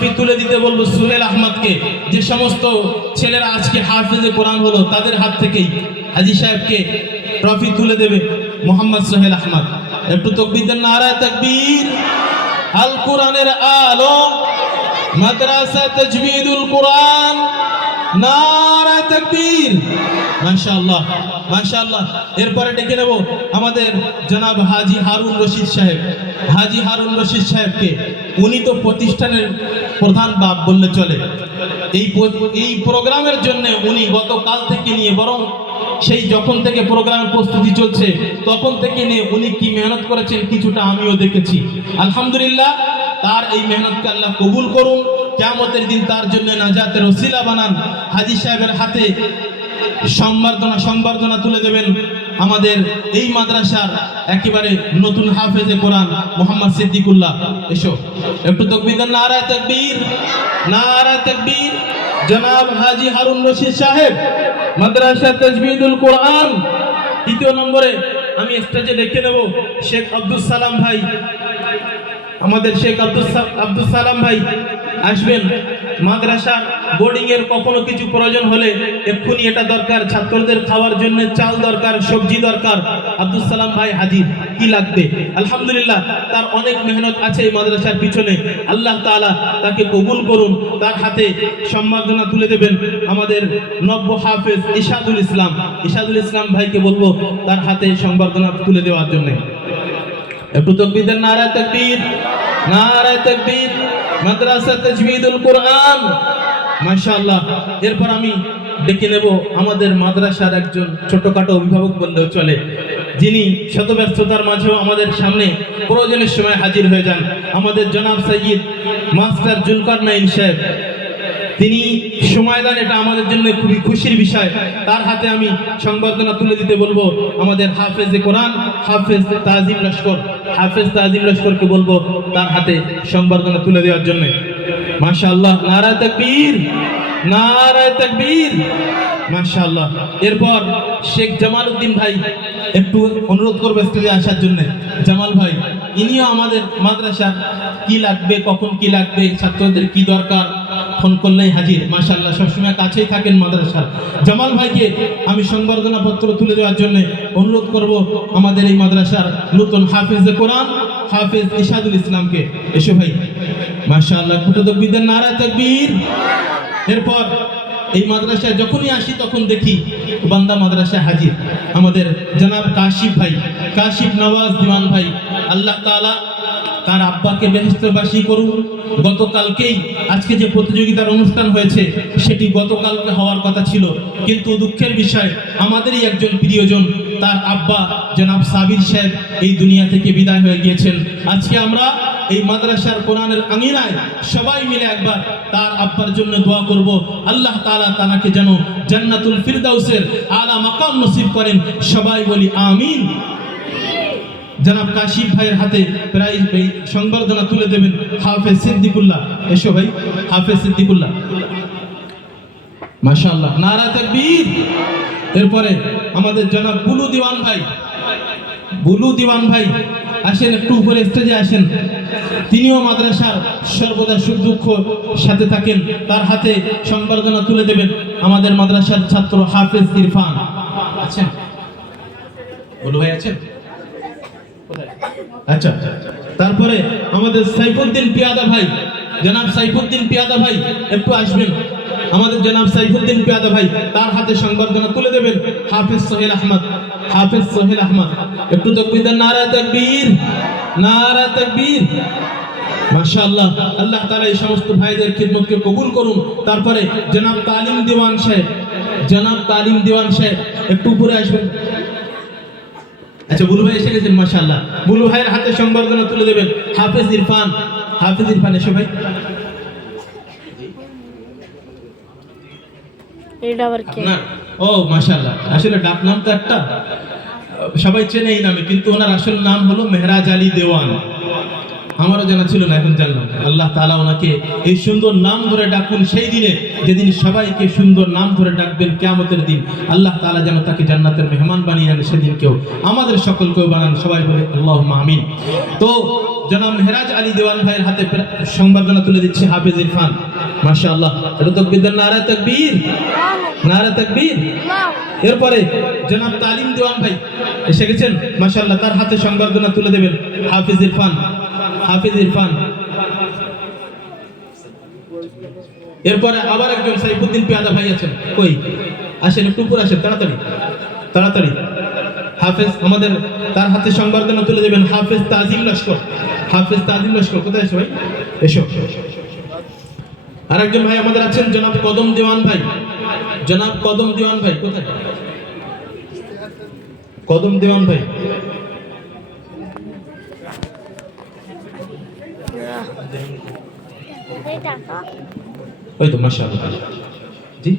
Trophy তুলে দিতে বলবো সোহেল আহমদকে। যে সমস্ত ছেলেরা আজকে হাফেজে কোরআন হলো তাদের হাত থেকেই হাজী সাহেবকে ট্রফি তুলে দেবে মোহাম্মদ সোহেল আহমদ। একটু তাকবীর দেন, নারায়ে তাকবীর। আল কোরআনের আলো মাদ্রাসা তাজবিদুল কোরআন, নারায়ে তাকবীর। মাশাআল্লাহ মাশাআল্লাহ। এরপরে ডেকে নেব আমাদের জনাব হাজী হারুন রশিদ সাহেব। হাজী হারুন রশিদ সাহেবকে, উনি তো প্রতিষ্ঠানের প্রধান বাপ বললে চলে। এই প্রোগ্রামের জন্য উনি গতকাল থেকে নিয়ে, বরং সেই যখন থেকে প্রোগ্রামের প্রস্তুতি চলছে তখন থেকে নিয়ে উনি কি মেহনত করেছেন কিছুটা আমিও দেখেছি। আলহামদুলিল্লাহ, তার এই মেহনতকে আল্লাহ কবুল করুন, কিয়ামতের দিন তার জন্য নাজাতের ওসিলা বানান। হাজী সাহেবের হাতে সংবর্ধনা তুলে দেবেন আমাদের এই মাদ্রাসার একেবারে নতুন হাফেজে কোরআন মোহাম্মদ সিদ্দিকুল্লাহ। এসো একটু তাকবীর দেন, নারায়ে তাকবীর, নারায়ে তাকবীর। জনাব হাজী হারুন রশিদ সাহেব, মাদ্রাসা তাজবিদুল কোরআন। দ্বিতীয় নম্বরে আমি স্টেজে ডেকে নেব শেখ আব্দুল সালাম ভাই। আমাদের শেখ আব্দুল সালাম ভাই আসবেন। মাদ্রাসার বোর্ডিং এর কখনো কিছু প্রয়োজন হলে এক্ষুনি এটা দরকার, ছাত্রদের খাওয়ার জন্য চাল দরকার, সবজি দরকার, আব্দুল সালাম ভাই হাজির। কি লাগবে? আলহামদুলিল্লাহ, তার অনেক মেহনত আছে এই মাদ্রাসার পিছনে। আল্লাহ তাআলা তাকে কবুল করুন। তার হাতে সম্মাননা তুলে দেবেন আমাদের নব্য হাফেজ ইশাদুল ইসলাম। ইশাদুল ইসলাম ভাইকে বলবো তার হাতে সম্মাননা তুলে দেওয়ার জন্য। একটু তাকবীর দেন, নারায়ে তাকবীর, নারায়ে তাকবীর। মাদ্রাসা তাজবিদুল কোরআন, মাশাআল্লাহ। এরপর আমি ডেকে নেব আমাদের মাদ্রাসার একজন ছোটখাটো অভিভাবক বললেও চলে, যিনি শত ব্যস্ততার মাঝেও আমাদের সামনে প্রয়োজনের সময় হাজির হয়ে যান, আমাদের জনাব সৈয়দ মাস্টার জুলকারনাইন সাহেব। তিনি সময় দেন, এটা আমাদের জন্য খুবই খুশির বিষয়। তার হাতে আমি সংবর্ধনা তুলে দিতে বলবো আমাদের হাফেজে কোরআন হাফেজ তাজিম লস্কর। হাফেজ তাজিম লস্করকে বলবো তার হাতে সংবর্ধনা তুলে দেওয়ার জন্য। মাশাআল্লাহ, নারায়ে তাকবীর, নারায়ে তাকবীর, মাশাআল্লাহ। এরপর শেখ জামাল উদ্দিন ভাই, একটু অনুরোধ করবো স্টেজে আসার জন্য। জামাল ভাই, ইনিও আমাদের মাদ্রাসার কি লাগবে, কখন কি লাগবে, ছাত্রদের কি দরকার ফোন করলেই হাজির। মাশাআল্লাহ, সবসময় কাছেই থাকেন মাদ্রাসার। জামাল ভাইকে আমি সংবর্ধনা পত্র তুলে দেওয়ার জন্য অনুরোধ করব আমাদের এই মাদ্রাসার নতুন হাফেজে কোরআন হাফেজ ইশাদুল ইসলামকে। এসো ভাই, মাশাআল্লাহ, একটু তাকবীর দেন, নারায়ে তাকবীর। এরপর এই মাদ্রাসায় যখনই আসি তখন দেখি বান্দা মাদ্রাসায় হাজির আমাদের জনাব কাশিফ ভাই, কাশিফ নওয়াজ দিওয়ান ভাই। আল্লাহ তাআলা তার আব্বাকে বেহেশতবাসী করুন। গতকালকেই আজকে যে প্রতিযোগিতার অনুষ্ঠান হয়েছে সেটি গতকালকে হওয়ার কথা ছিল, কিন্তু দুঃখের বিষয় আমাদেরই একজন প্রিয়জন, তার আব্বা জনাব সাবির সাহেব এই দুনিয়া থেকে বিদায় হয়ে গিয়েছেন। আজকে আমরা এই মাদ্রাসার কোরআনের আঙিনায় সবাই মিলে একবার তার আব্বার জন্য দোয়া করব। আল্লাহ তাআলা তাকে যেন জান্নাতুল ফিরদাউসের আলা মাকাম নসিব করেন। সবাই বলি আমিন। জনাব কাশিফ ভাইয়ের হাতে প্রাইজ সংবর্ধনা তুলে দেবেন হাফেজ সিদ্দিকুল্লাহ। এসো ভাই, হাফেজ সিদ্দিকুল্লাহ, মাশাআল্লাহ, নারায়ে তাকবীর। এরপরে আমাদের জনাব বুলু দিওয়ান ভাই, বুলু দিওয়ান ভাই আসেন, একটু উপরে স্টেজে আসেন। তিনিও মাদ্রাসার সর্বদা সুখ দুঃখ সাথে থাকেন। তার হাতে সংবর্ধনা তুলে দেবেন আমাদের মাদ্রাসার ছাত্র হাফেজ ইরফান। আচ্ছা, বুলু ভাই আছেন? আচ্ছা, তারপরে আমাদের সাইফুদ্দিন পিয়াদা ভাই, জনাব সাইফুদ্দিন পিয়াদা ভাই একটু আসবেন। আমাদের জনাব সাইফুদ্দিন পিয়াদা ভাই, তার হাতে সংবর্ধনা তুলে দেবেন হাফেজ সোহেল আহমদ। হাফেজ সোহেল আহমদ, একটু তাকবীর দেন, নারায়ে তাকবীর, নারায়ে তাকবীর, মাশাআল্লাহ। আল্লাহ তাআলা এই সমস্ত ভাইদের খিদমতকে কবুল করুন। তারপরে জনাব তালিম দিওয়ান সাহেব, জনাব তালিম দিওয়ান সাহেব একটু উপরে আসবেন। আচ্ছা, বুলু ভাই এসে গেছেন, মাশাআল্লাহ। বুলু ভাইয়ের হাতে সংবর্ধনা তুলে দেবেন হাফেজ ইরফান। হাফেজ ইরফান, এসো ভাই। এটা আবার কে? না, ও মাশাআল্লাহ, আসলে ডাক নাম তো একটা সবাই চেনে এই নামে, কিন্তু ওনার আসল নাম হলো মেহরাজ আলী দেওয়ান। আমারও জানা ছিল না, এখন জানলাম। আল্লাহ তাআলা ওনাকে এই সুন্দর নাম ধরে ডাকুন সেই দিনে যেদিন সবাইকে সুন্দর নাম ধরে ডাকবেন কিয়ামতের দিন। আল্লাহ তাআলা যেন তাকে জান্নাতের মেহমান বানিয়ে নেন সেদিনকেও, আমাদের সকলকেও বানান, সবাই বলে আল্লাহুম্মা আমিন। তো জনাব মেহরাজ আলী দেওয়ান ভাইয়ের হাতে সংবর্ধনা তুলে দিচ্ছে হাফেজ ইরফান। মাশাআল্লাহ, এটা তাকবীর দেন, নারে তাকবীর, নারে তাকবীর। এরপরে জনাব তালিম দেওয়ান ভাই এসে গেছেন, মাশাআল্লাহ, তার হাতে সংবর্ধনা তুলে দেবেন হাফেজ ইরফান, হাফেজ ইরফান। এরপরে আবার একজন সাইফুদ্দিন পিয়াদা ভাই আছেন, কই আসেন, একটু উপর আসেন, তাড়াতাড়ি তাড়াতাড়ি। হাফেজ আমাদের, তার হাতে সংবর্ধনা তুলে দেবেন হাফেজ তাজিম লস্কর, হাফেজ তাজিম লস্কর। কোথায় এসো ভাই, এসো। আরেকজন ভাই আমাদের আছেন জনাব কদম দেওয়ান ভাই, জনাব কদম দেওয়ান ভাই কোথায়, কদম দেওয়ান ভাই। ওই তো মাশাআল্লাহ, জি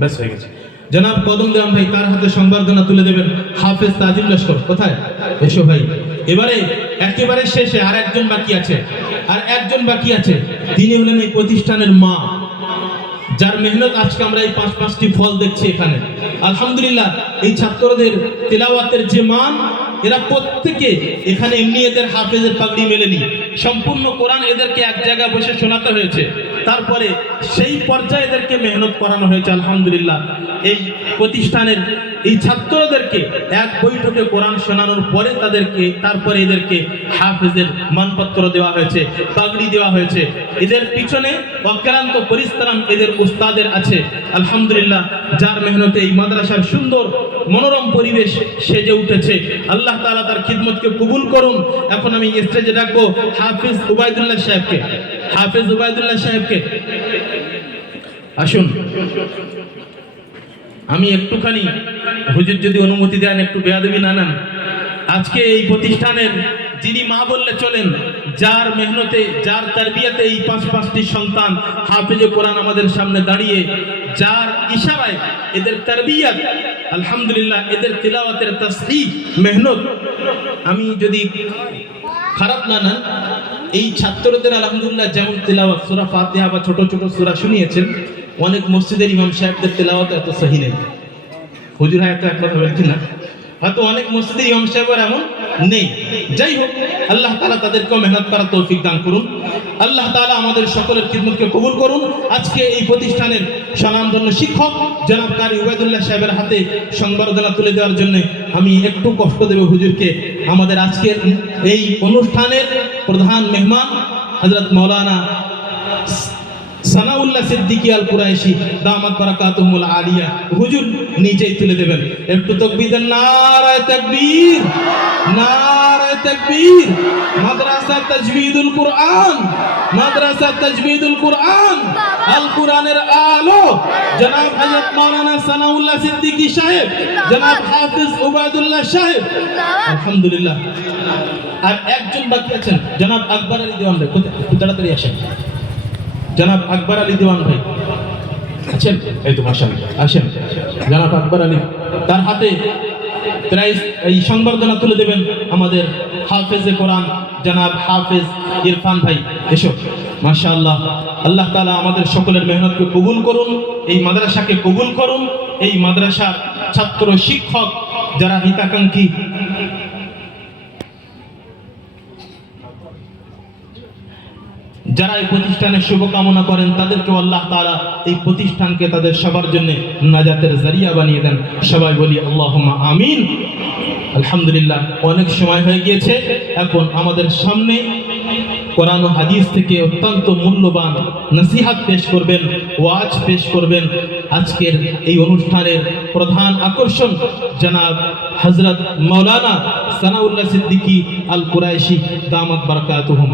বেশ হয়ে গেছে। জনাব কদম দেওয়ান ভাই, তার হাতে সংবর্ধনা তুলে দেবেন হাফেজ তাজিম লস্কর। কোথায়, এসো ভাই। এবারে একেবারে শেষে আর একজন বাকি আছে, আর একজন বাকি আছে, তিনি হলেন এই প্রতিষ্ঠানের মা, যার মেহনত আজকে আমরা এই পাঁচটি ফল দেখছি এখানে। আলহামদুলিল্লাহ, এই ছাত্রদের তেলাওয়াতের যে মান, এরা প্রত্যেকে এখানে এমনি এদের হাফেজের পাগড়ি মেলেনি, সম্পূর্ণ কোরআন এদেরকে এক জায়গায় বসে শোনাতে হয়েছে, তারপরে সেই পর্যায়ে এদেরকে মেহনত করানো হয়েছে। আলহামদুলিল্লাহ, এই প্রতিষ্ঠানের এই ছাত্রদেরকে এক বৈঠকে কোরআন শোনানোর পরে তারপরে এদেরকে হাফেজের মানপত্র দেওয়া হয়েছে, পাগড়ি দেওয়া হয়েছে। এদের পিছনে অক্লান্ত পরিশ্রম এদের উস্তাদের আছে। আলহামদুলিল্লাহ, যার মেহনতে এই মাদ্রাসার সুন্দর মনোরম পরিবেশ সেজে উঠেছে। আল্লাহ তাআলা তার খিদমতকে কবুল করুন। এখন আমি স্টেজে ডাকবো হাফেজ উবাইদুল্লাহ সাহেবকে, হাফেজ উবাইদুল্লাহ সাহেবকে। আসুন, আমি একটুখানি, হুজুর যদি অনুমতি দেন, একটু বেয়াদবি না নেন, আজকে এই প্রতিষ্ঠানের যিনি মা বললে চলেন, যার মেহনতে, যার তারবিয়াতে এই পাঁচটি সন্তান হাফেজে কোরআন আমাদের সামনে দাঁড়িয়ে, যার ইশারায় এদের তারবিয়াত, আলহামদুলিল্লাহ, এদের তিলাওয়াতের তাসহিহ মেহনত, আমি যদি খারাপ না নেন, এই ছাত্রদের আলহামদুলিল্লাহ যেমন তিলাওয়াত সূরা ফাতিহা বা ছোট ছোট সূরা শুনিয়েছেন, অনেক মসজিদের ইমাম সাহেবদের তেলাওয়াত এত সহি নেই। হুজুর হয়তো একমত হবেন কিনা, হয়তো অনেক মসজিদের ইমাম সাহেবের এমন নেই। যাই হোক, আল্লাহ তাআলা তাদেরকেও মেহনত করার তৌফিক দান করুন। আল্লাহ তাআলা আমাদের সকলের খিদমতকে কবুল করুন। আজকে এই প্রতিষ্ঠানের স্বনামধন্য শিক্ষক জনাব কারি উবাইদুল্লাহ সাহেবের হাতে সংবর্ধনা তুলে দেওয়ার জন্য আমি একটু কষ্ট দেব হুজুরকে। আমাদের আজকের এই অনুষ্ঠানের প্রধান মেহমান হযরত মাওলানা সানাউল্লাহ সিদ্দিকী আল কুরাইশি দামাত বারাকাতুহুল আলিয়া, হুজুর নিজেই তুলে দেবেন। একটু তাকবীর দেন, নারায়ে তাকবীর, নারায়ে তাকবীর। মাদ্রাসা তাজবিদুল কুরআন, মাদ্রাসা তাজবিদুল কুরআন, আল কুরআনের আলো জনাব হযরত মাওলানা সানাউল্লাহ সিদ্দিকী সাহেব, জনাব হাফেজ উবাইদুল্লাহ সাহেব। আলহামদুলিল্লাহ, আর একজন বাকি আছেন জনাব আকবর আলী দেওয়ান ভাই। কোথায়, একটু তাড়াতাড়ি আসেন। জনাব আকবর আলী দেওয়ান ভাই আছেন, এই তো মাশাআল্লাহ, আসেন। জনাব আকবর আলী, তার হাতে প্রাইজ, এই সংবর্ধনা তুলে দেবেন আমাদের হাফেজে কোরআন জনাব হাফেজ ইরফান ভাই। এসো, মাশাআল্লাহ। আল্লাহ তাআলা আমাদের সকলের মেহনতকে কবুল করুন, এই মাদ্রাসাকে কবুল করুন। এই মাদ্রাসার ছাত্র শিক্ষক যারা হিতাকাঙ্ক্ষী, যারা এই প্রতিষ্ঠানের শুভকামনা করেন, তাদেরকে আল্লাহ তাআলা এই প্রতিষ্ঠানকে তাদের সবার জন্য নাজাতের জারিয়া বানিয়ে দেন। সবাই বলি আল্লাহুম্মা আমিন। আলহামদুলিল্লাহ, অনেক সময় হয়ে গিয়েছে। এখন আমাদের সামনে কোরআন ও হাদিস থেকে অত্যন্ত মূল্যবান নসিহত পেশ করবেন, ওয়াজ পেশ করবেন। আজকের এই অনুষ্ঠানের প্রধান আকর্ষণ জনাব হযরত মাওলানা সানাউল্লাহ সিদ্দিকী আল কুরাইশি দামাত বারাকাতুহুম।